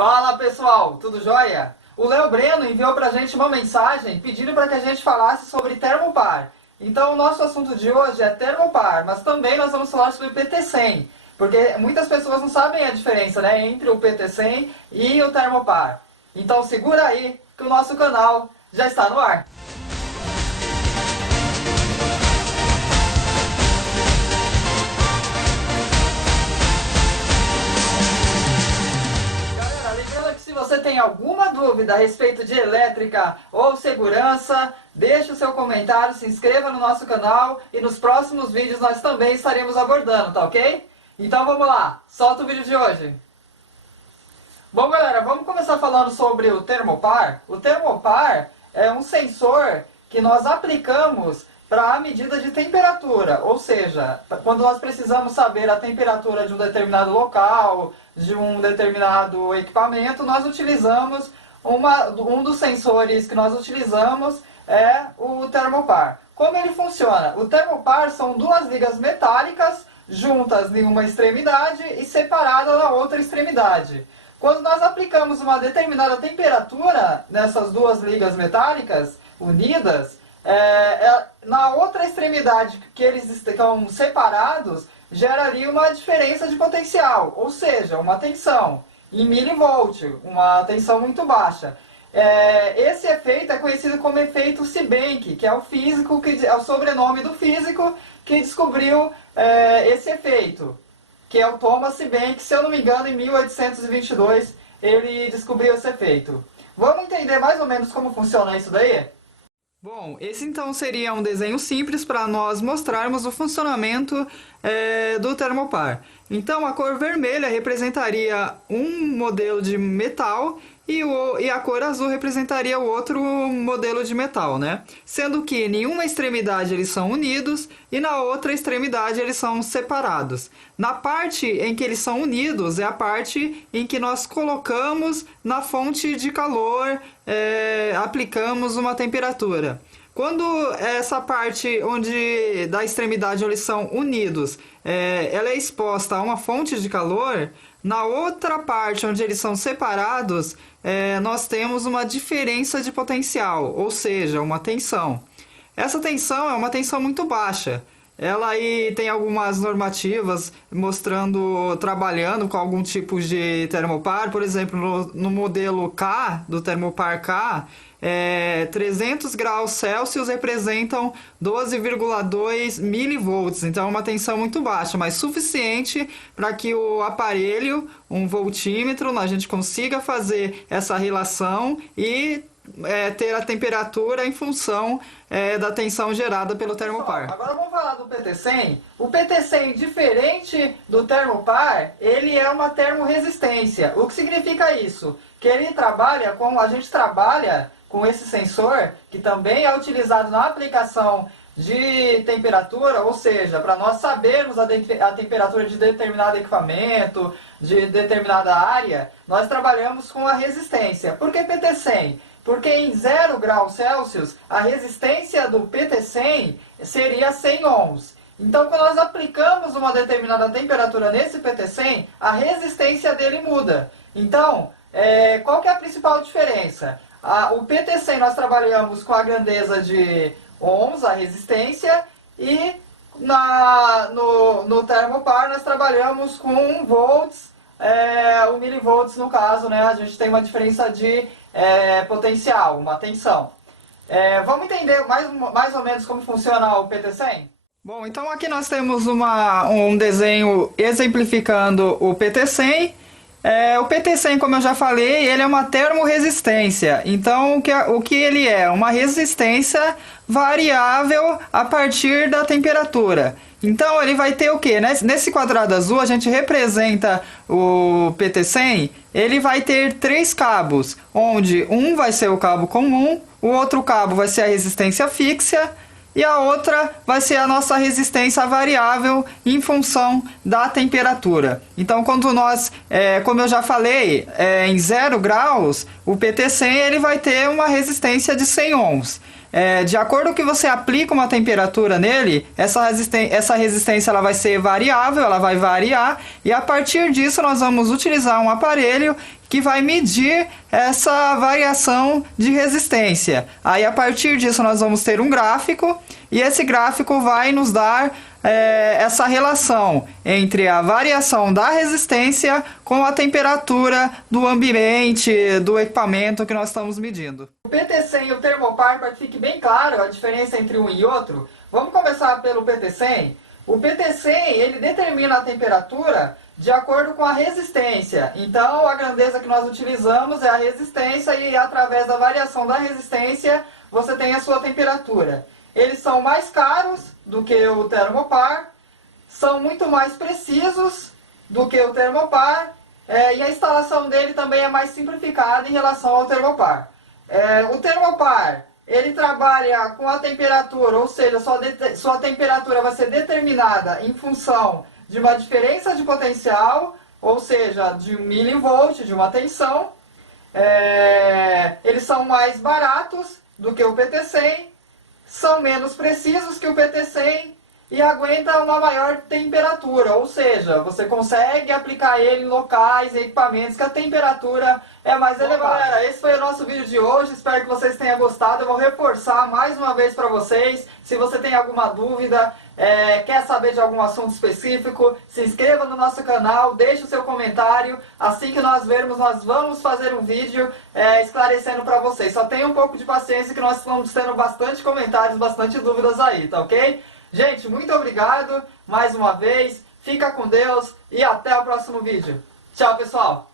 Fala pessoal, tudo jóia? O Léo Breno enviou pra gente uma mensagem pedindo para que a gente falasse sobre termopar. Então o nosso assunto de hoje é termopar, mas também nós vamos falar sobre o PT100, porque muitas pessoas não sabem a diferença, né, entre o PT100 e o termopar. Então segura aí que o nosso canal já está no ar. Se você tem alguma dúvida a respeito de elétrica ou segurança, deixe o seu comentário, se inscreva no nosso canal e nos próximos vídeos nós também estaremos abordando, tá ok? Então vamos lá, solta o vídeo de hoje. Bom galera, vamos começar falando sobre o termopar. O termopar é um sensor que nós aplicamos para a medida de temperatura, ou seja, quando nós precisamos saber a temperatura de um determinado local, de um determinado equipamento, nós utilizamos um dos sensores que nós utilizamos é o termopar. Como ele funciona? O termopar são duas ligas metálicas juntas em uma extremidade e separadas na outra extremidade. Quando nós aplicamos uma determinada temperatura nessas duas ligas metálicas unidas, na outra extremidade que eles estão separados, gera ali uma diferença de potencial, ou seja, uma tensão em milivolt, uma tensão muito baixa. Esse efeito é conhecido como efeito Seebeck, que é o físico, que é o sobrenome do físico que descobriu esse efeito, que é o Thomas Seebeck. Se eu não me engano, em 1822 ele descobriu esse efeito. Vamos entender mais ou menos como funciona isso daí? Bom, esse então seria um desenho simples para nós mostrarmos o funcionamento do termopar. Então a cor vermelha representaria um modelo de metal e a cor azul representaria o outro modelo de metal, né? Sendo que em uma extremidade eles são unidos e na outra extremidade eles são separados. Na parte em que eles são unidos é a parte em que nós colocamos na fonte de calor, aplicamos uma temperatura. Quando essa parte onde da extremidade onde eles são unidos, ela é exposta a uma fonte de calor, na outra parte onde eles são separados, nós temos uma diferença de potencial, ou seja, uma tensão. Essa tensão é uma tensão muito baixa. Ela aí tem algumas normativas mostrando, trabalhando com algum tipo de termopar. Por exemplo, no modelo K, do termopar K, 300 graus Celsius representam 12,2 milivolts. Então é uma tensão muito baixa, mas suficiente para que o aparelho, um voltímetro, a gente consiga fazer essa relação e ter a temperatura em função da tensão gerada pelo termopar. Agora vamos falar do PT100. O PT100, diferente do termopar, ele é uma termorresistência. O que significa isso? Que ele trabalha a gente trabalha com esse sensor, que também é utilizado na aplicação de temperatura, ou seja, para nós sabermos a temperatura de determinado equipamento, de determinada área, nós trabalhamos com a resistência. Por que PT100? Porque em 0 graus Celsius, a resistência do PT100 seria 100 ohms. Então, quando nós aplicamos uma determinada temperatura nesse PT100, a resistência dele muda. Então, qual que é a principal diferença? O PT100 nós trabalhamos com a grandeza de ohms, a resistência, e no termopar nós trabalhamos com volts, o milivolts no caso, né? A gente tem uma diferença de potencial, uma tensão. Vamos entender mais ou menos como funciona o PT100? Bom, então aqui nós temos um desenho exemplificando o PT100. O PT100, como eu já falei, ele é uma termorresistência. Então, o que ele é? Uma resistência variável a partir da temperatura. Então, ele vai ter o quê? Nesse quadrado azul, a gente representa o PT100. Ele vai ter 3 cabos, onde um vai ser o cabo comum, o outro cabo vai ser a resistência fixa, e a outra vai ser a nossa resistência variável em função da temperatura. Então, quando nós, como eu já falei, em 0 graus, o PT100 ele vai ter uma resistência de 100 ohms. De acordo com que você aplica uma temperatura nele, essa resistência ela vai ser variável, ela vai variar, e a partir disso nós vamos utilizar um aparelho que vai medir essa variação de resistência. Aí a partir disso nós vamos ter um gráfico e esse gráfico vai nos dar essa relação entre a variação da resistência com a temperatura do ambiente, do equipamento que nós estamos medindo. O PT100 e o Thermopar, para que fique bem claro a diferença entre um e outro, vamos começar pelo PT100. O PT100 ele determina a temperatura de acordo com a resistência. Então a grandeza que nós utilizamos é a resistência e através da variação da resistência você tem a sua temperatura. Eles são mais caros do que o Thermopar, são muito mais precisos do que o Thermopar e a instalação dele também é mais simplificada em relação ao Thermopar. O Thermopar ele trabalha com a temperatura, ou seja, sua temperatura vai ser determinada em função de uma diferença de potencial, ou seja, de 1 milivolt, de uma tensão. Eles são mais baratos do que o PT100, são menos precisos que o PT100 e aguentam uma maior temperatura, ou seja, você consegue aplicar ele em locais, em equipamentos que a temperatura é mais elevada. Galera, esse foi o nosso vídeo de hoje, espero que vocês tenham gostado. Eu vou reforçar mais uma vez para vocês, se você tem alguma dúvida, quer saber de algum assunto específico, se inscreva no nosso canal, deixe o seu comentário, assim que nós vermos, nós vamos fazer um vídeo esclarecendo para vocês. Só tenha um pouco de paciência que nós estamos tendo bastante comentários, bastante dúvidas aí, tá ok? Gente, muito obrigado mais uma vez, fica com Deus e até o próximo vídeo. Tchau, pessoal!